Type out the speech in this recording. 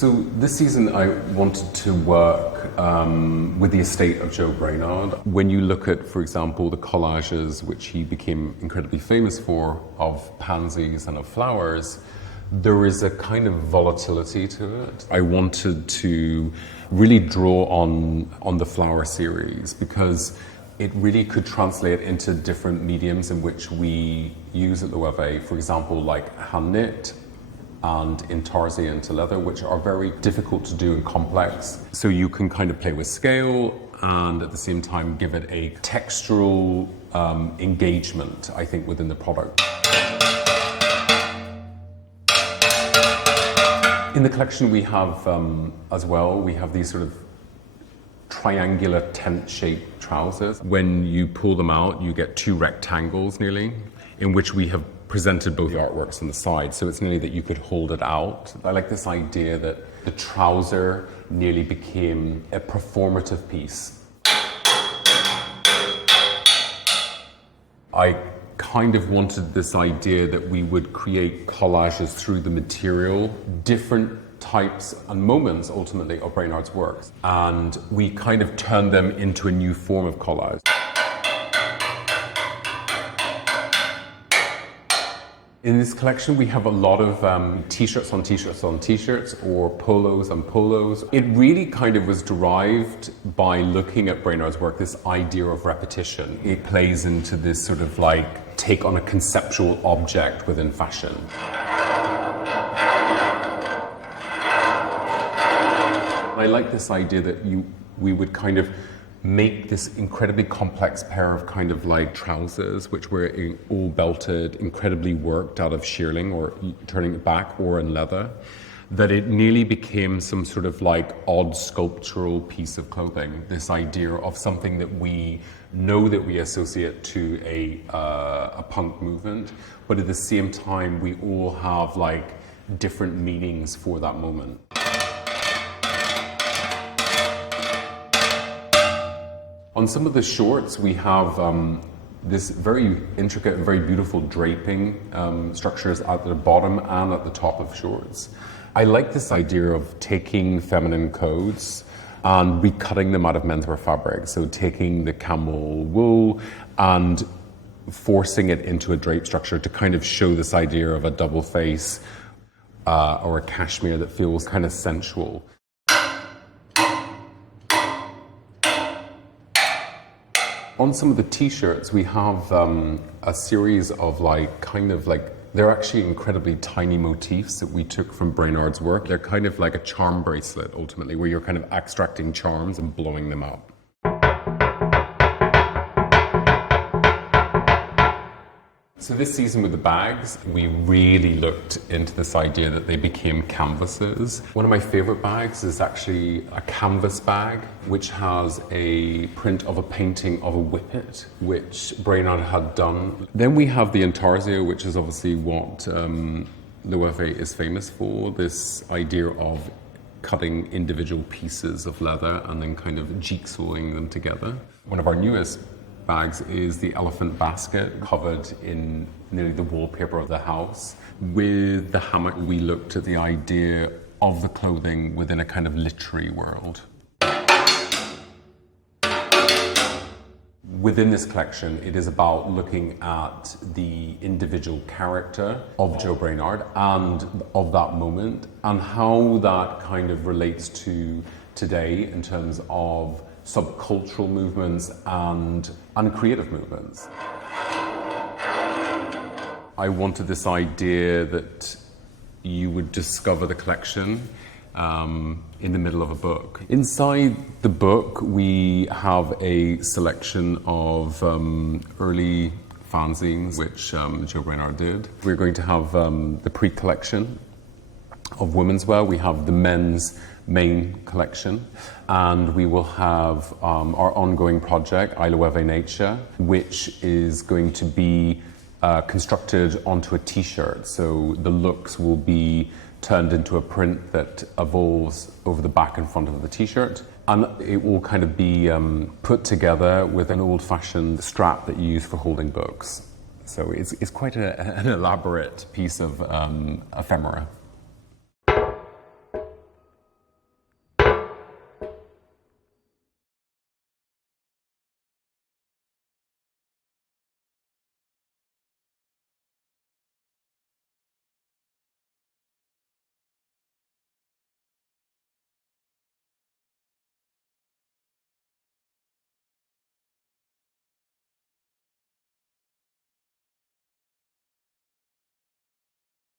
So this season I wanted to work with the estate of Joe Brainard. When you look at, for example, the collages which he became incredibly famous for, of pansies and of flowers, there is a kind of volatility to it. I wanted to really draw on the flower series because it really could translate into different mediums in which we use at Loewe. For example, like hand knit, and intarsia into leather, which are very difficult to do and complex. So you can kind of play with scale and at the same time give it a textural engagement, I think, within the product. In the collection we have as well, we have these sort of triangular tent-shaped trousers. When you pull them out, you get two rectangles nearly, in which we have presented both the artworks on the side, so it's nearly that you could hold it out. I like this idea that the trouser nearly became a performative piece. I kind of wanted this idea that we would create collages through the material, different types and moments ultimately of Brainard's works, and we kind of turned them into a new form of collage. In this collection, we have a lot of t-shirts on t-shirts on t-shirts, or polos on polos. It really kind of was derived by looking at Brainard's work, this idea of repetition. It plays into this sort of like take on a conceptual object within fashion. I like this idea that we would kind of make this incredibly complex pair of kind of like trousers, which were all belted, incredibly worked out of shearling or turning it back or in leather, that it nearly became some sort of like odd sculptural piece of clothing. This idea of something that we know that we associate to a punk movement, but at the same time we all have like different meanings for that moment. On some of the shorts, we have this very intricate and very beautiful draping structures at the bottom and at the top of shorts. I like this idea of taking feminine codes and recutting them out of menswear fabric. So taking the camel wool and forcing it into a drape structure to kind of show this idea of a double face or a cashmere that feels kind of sensual. On some of the t-shirts, we have a series of they're actually incredibly tiny motifs that we took from Brainard's work. They're kind of like a charm bracelet, ultimately, where you're kind of extracting charms and blowing them up. So this season with the bags, we really looked into this idea that they became canvases. One of my favorite bags is actually a canvas bag, which has a print of a painting of a whippet, which Brainard had done. Then we have the intarsia, which is obviously what Loewe is famous for, this idea of cutting individual pieces of leather and then kind of jigsawing them together. One of our newest bags is the elephant basket, covered in nearly the wallpaper of the house. With the hammock, we looked at the idea of the clothing within a kind of literary world. Within this collection, it is about looking at the individual character of Joe Brainard and of that moment, and how that kind of relates to today in terms of subcultural movements and creative movements. I wanted this idea that you would discover the collection in the middle of a book. Inside the book, we have a selection of early fanzines, which Joe Brainard did. We're going to have the pre-collection of women's wear. We have the men's main collection, and we will have our ongoing project, Loewe Nature, which is going to be constructed onto a t-shirt. So the looks will be turned into a print that evolves over the back and front of the t-shirt, and it will kind of be put together with an old-fashioned strap that you use for holding books. So it's quite an elaborate piece of ephemera.